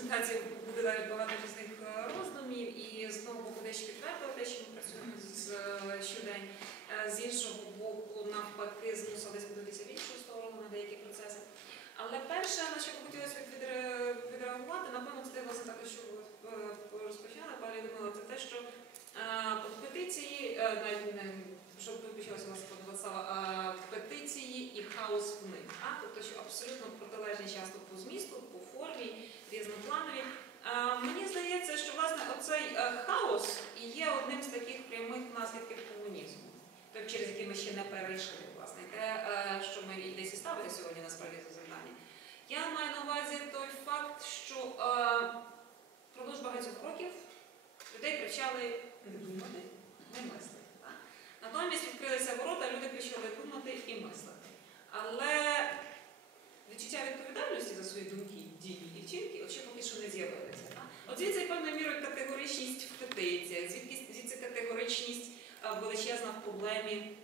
презентації буде далі багато різних е, роздумів, і з одного боку дещо підтвердили те, що ми працюємо з е, щодень, Е, з іншого боку, навпаки, змусили подивитися в іншу сторону на деякі процеси. Але перше, на що хотілося відреагувати, напевно, це власне також, що ви розпочали, пані Людмила, це те, що петиції, навіть не щоб вибачилася вас петиції і хаос в них. Тобто, що абсолютно протилежні часто по змісту, формі, різнопланові. Мені здається, що власне оцей е, хаос є одним з таких прямих наслідків комунізму, через який ми ще не перейшли, власне, те, е, що ми і десь і ставили сьогодні насправді за завдання. Я маю на увазі той факт, що е, впродовж багатьох років людей привчали не думати, не мислити. Натомість відкрилися ворота, люди почали думати і мислити. Але відчуття відповідальності за свої думки, дії і вчинки от ще поки що не з'явилися. От звідси певною мірою категоричність в звідки звідси категоричність величезна в проблемі.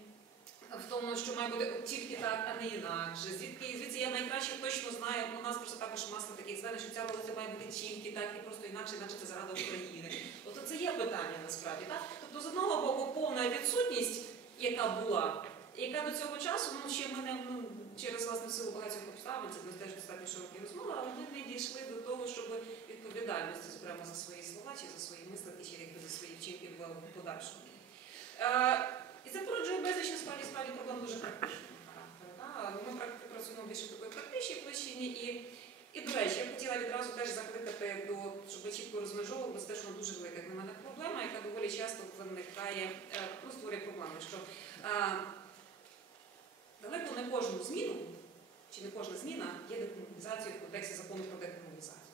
В тому, що має бути тільки так, а не інакше. Звідки звідси я найкраще точно знаю, у нас просто також маса таких звернень, що ця вулиця має бути тільки так, і просто інакше, інакше це заради України. От це є питання насправді. Так? Тобто, з одного боку, повна відсутність, яка була, яка до цього часу, ну ще ми не ну, через власне силу багатьох обставин, це теж достатньо широкі розмови, але ми не дійшли до того, щоб відповідальності, зокрема за свої слова, чи за свої мислики, чи якби за свої вчинки в подальшому. Е, і це породжує безліч насправді справді проблем дуже практичного характеру. Ми працюємо більше в такої практичній площині і. І, до речі, я хотіла відразу теж закликати до, щоб ви чітко розмежовували, бо це теж дуже велика для мене проблема, яка доволі часто виникає, е, ну, створює проблеми, що е, далеко не кожну зміну, чи не кожна зміна є декомунізацією в контексті закону про декомунізацію.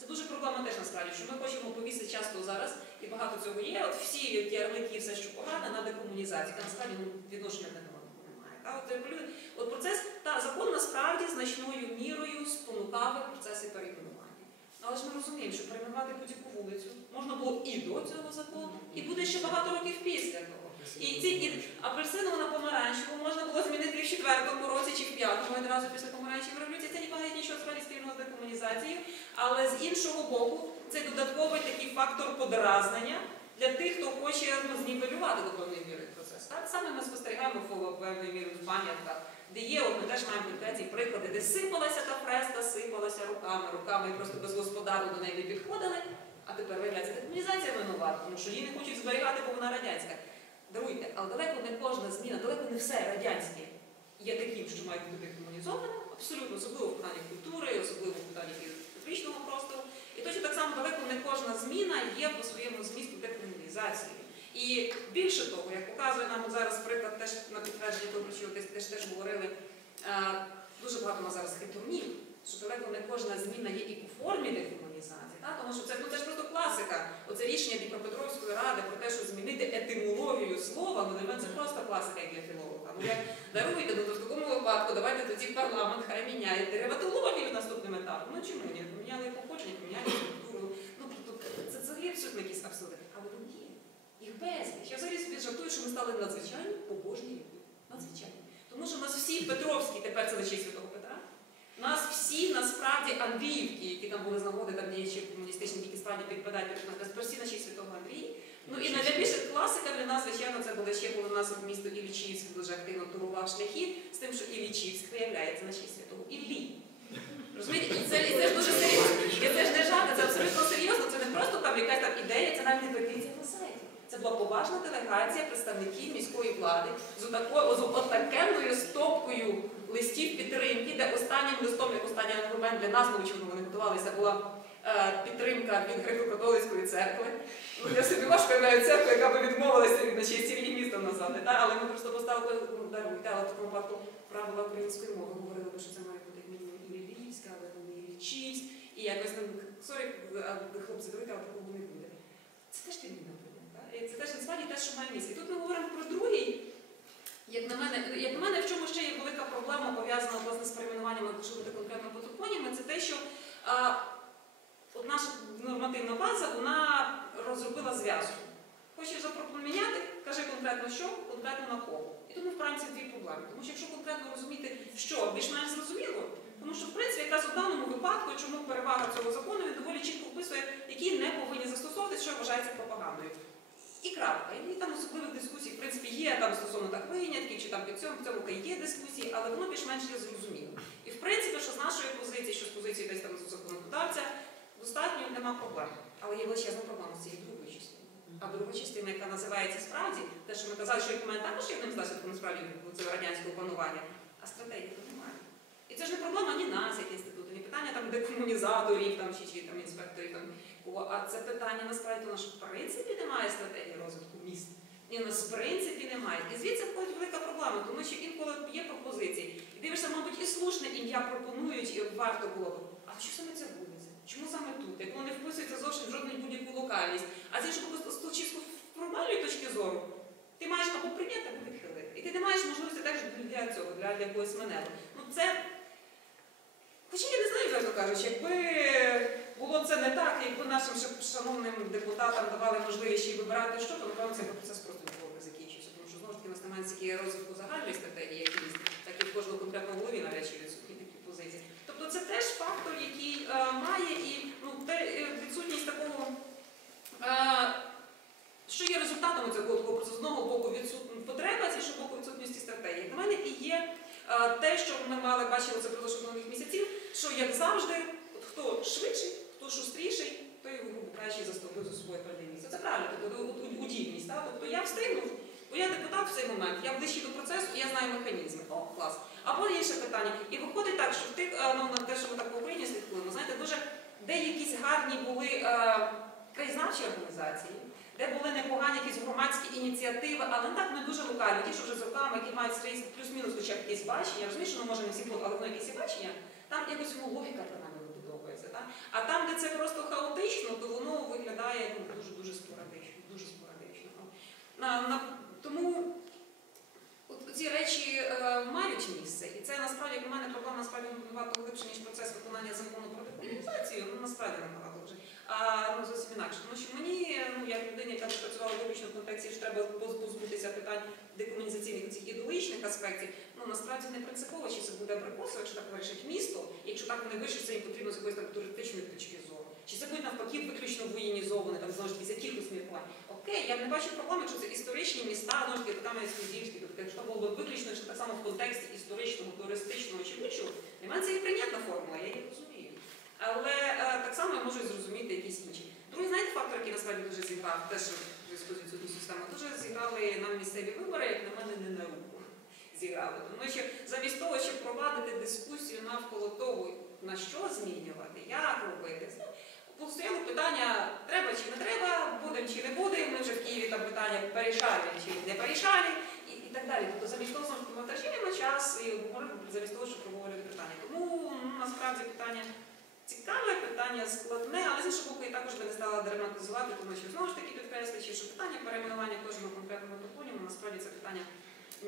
Це дуже проблема теж насправді, що ми хочемо повісити часто зараз, і багато цього є. От всі ті ярлики, все, що погане, на декомунізацію, яка насправді ну, відношення до того немає. Та, от, процес, та закон насправді значною мірою спонукав процеси перейменування. Але ж ми розуміємо, що перейменувати будь-яку вулицю можна було і до цього закону, і буде ще багато років після того. І ці і апельсинову на помаранчеву можна було змінити в четвертому році чи в п'ятому, одразу після помаранчевої революції. Це ніколи нічого справді спільного з декомунізацією. Але з іншого боку, це додатковий такий фактор подразнення для тих, хто хоче ну, знівелювати до певної міри процес. Так саме ми спостерігаємо в певної міри в пам'ятках, де є, от ми теж маємо ці приклади, де сипалася та фреска, сипалася руками, руками і просто без господару до неї не підходили. А тепер виявляється декомунізація винувата, тому що її не хочуть зберігати, бо вона радянська. Даруйте, але далеко не кожна зміна, далеко не все радянське є таким, що має бути декомунізоване, абсолютно, особливо в питанні культури, особливо в питанні публічного простору. І точно так само далеко не кожна зміна є по своєму змісту декриміналізацією. І більше того, як показує нам зараз приклад теж на підтвердження того, що ви теж, теж, говорили, е, дуже багато нас зараз хитурнів, що далеко не кожна зміна є і по формі декомунізації. Тому що це, ну, це просто класика. Оце рішення Дніпропетровської ради про те, що змінити етимологію слова, ну для мене це просто класика як для філолога. Ну як даруйте, ну то в такому випадку давайте тоді парламент хай міняє дериватологію наступним етапом. Ну чому ні? Поміняли походження, поміняли структуру. Ну тобто це взагалі абсолютно якісь абсурди. Але вони є. Їх безліч. Я взагалі собі жартую, що ми стали надзвичайно побожні люди. Надзвичайно. Тому що в нас всі Петровські, тепер це лише Святого. У нас всі насправді Андріївки, які там були з нагоди, там діючі комуністичні, які справді підпадають під нас, всі наші святого Андрії. Ну і найбільша класика для нас, звичайно, це було ще коли у нас от місто Іллічівськ дуже активно турував шляхи з тим, що Іллічівськ виявляється на честь святого Іллі. Розумієте, і це, і це ж дуже серйозно. І це ж не жарт, це абсолютно серйозно. Це не просто там якась там ідея, це навіть не петиція на сайті. Це була поважна делегація представників міської влади з отакою з отакенною стопкою листів підтримки, де останнім листом, як останній аргумент для нас, чому вони готувалися, була е, підтримка від греко-католицької церкви. Ну, я собі важко уявляю церкву, яка би відмовилася від нашої цілі міста назад. Та? Але ми просто поставили ну, даруйте, але в такому випадку правила української мови говорили, що це має бути мінімум і Львівська, але не Іллічівськ, і якось там, сорі, хлопці, даруйте, але такого не буде. Це теж підміна? І це теж насправді те, що має місце. І тут ми говоримо про другий. Як на мене, як на мене, в чому ще є велика проблема пов'язана власне з перейменуванням, якщо бути конкретно по топоніми, це те, що а, от наша нормативна база вона розробила зв'язку. Хочеш запропонувати, каже конкретно що, конкретно на кого. І тому ми вправимося в дві проблеми. Тому що якщо конкретно розуміти, що більш-менш зрозуміло, тому що в принципі якраз у даному випадку, чому перевага цього закону він доволі чітко описує, які не повинні застосовуватися, що вважається пропагандою. І крапка. І там особливих дискусій, в принципі, є там стосовно так винятків, чи там під цьому, в цьому є дискусії, але воно більш-менш є зрозуміло. І в принципі, що з нашої позиції, що з позиції десь там законодавця, достатньо нема проблем. Але є величезна проблема з цією другою частиною. А друга частина, яка називається справді, те, що ми казали, що документ також є одним з наслідком насправді цього радянського панування, а стратегії немає. І це ж не проблема ні нас, як інституту, питання там декомунізаторів там, чи, чи там інспекторів там, а це питання насправді того, що в принципі немає стратегії розвитку міст. І у нас в принципі немає. І звідси входить велика проблема, тому що інколи є пропозиції. І дивишся, мабуть, і слушне ім'я пропонують, і варто було б. А що саме це вулиця? Чому саме тут? Як воно не вписується зовсім в жодну будь-яку локальність. А з іншого з чисто формальної точки зору, ти маєш або прийняти, або відхилити. І ти не маєш можливості теж для цього, для, для якогось маневру. Ну це. Хоча я не знаю, як кажучи, якби було це не так, якби нашим шановним депутатам давали можливість ще й вибирати що, то напевно цей процес просто було би закінчився. Тому що знову ж таки у нас немає стільки розвитку загальної стратегії, як є, в кожного конкретного голові навряд чи відсутні такі позиції. Тобто це теж фактор, який е, має і ну, те, е, відсутність такого. Е, що є результатом цього такого процесу? З одного боку відсутність потреба, з іншого боку відсутності стратегії. Для мене і є е, те, що ми мали бачили це продовж минулих місяців, що як завжди, от хто швидший, хто шустріший, той, грубо кажучи, заступив за собою місце. Це правильно, тобто удільність. Тобто я встигнув, бо я депутат в цей момент, я ближчий до процесу, я знаю механізми. О, клас. Або інше питання. І виходить так, що в тих, е, ну, те, що ми так по Україні слідкуємо, знаєте, дуже де якісь гарні були е, краєзнавчі організації, де були непогані якісь громадські ініціативи, але так не дуже локальні, ті, що вже з роками, які мають плюс-мінус хоча б якісь бачення, розумієш, що ми можемо не всі але воно якісь бачення, там якось логіка принаймні вибудовується. Так? А там, де це просто хаотично, то воно виглядає ну, дуже-дуже спорадично. Дуже спорадично. На, на, тому от ці речі е, мають місце, і це насправді на мене проблема насправді набагато глибше, ніж процес виконання закону про декомунізацію, ну насправді набагато вже. А ну зовсім інакше. Тому що мені, ну як людина, яка працювала виключно в контексті, що треба поз- позбутися питань декомунізаційних цих ідеологічних аспектів, ну насправді не принципово, чи це буде абрикосово, якщо так вирішить місто, якщо так вони вирішать, це їм потрібно з якоїсь там теоретичної точки зору. Чи це буде навпаки виключно воєнізоване, там знову ж таки з якихось міркувань. Окей, я не бачу проблеми, якщо це історичні міста, знову ж таки, там є Смізівські, тобто якщо було б виключно, що так само в контексті історичного, туристичного чи будь-чого, для мене це є прийнятна формула, я її розумію. Але е, так само я можу зрозуміти якісь інші. Другий, знаєте, фактор, який насправді дуже зіграв, теж в зв'язку з відсутністю системи, дуже зіграли нам місцеві вибори, як на мене, не на руку зіграли. Тому що замість того, щоб провадити дискусію навколо того, на що змінювати, як робити, постояло питання, треба чи не треба, будемо чи не будемо, ми вже в Києві там питання порішали чи не порішали, і, так далі. Тобто замість того, щоб ми втрачаємо час і говоримо замість того, щоб проговорювати питання. Тому ну, насправді питання цікаве, питання складне, але з іншого боку, я також би не стала драматизувати, тому що знову ж таки підкреслюючи, що питання перейменування кожного конкретного топоніму, насправді це питання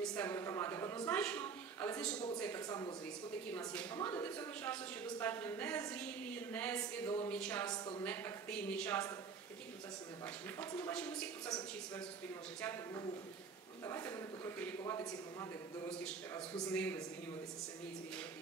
місцевої громади однозначно, але з іншого боку, це є так само зріс. От які в нас є громади до цього часу, що достатньо незрілі, несвідомі часто, неактивні часто. Такі процеси ми бачимо. І Це ми бачимо у всіх процесах чи сфери суспільного життя, тому ну, давайте вони потрохи лікувати ці громади, дорослішати разом з ними, змінюватися самі, змінювати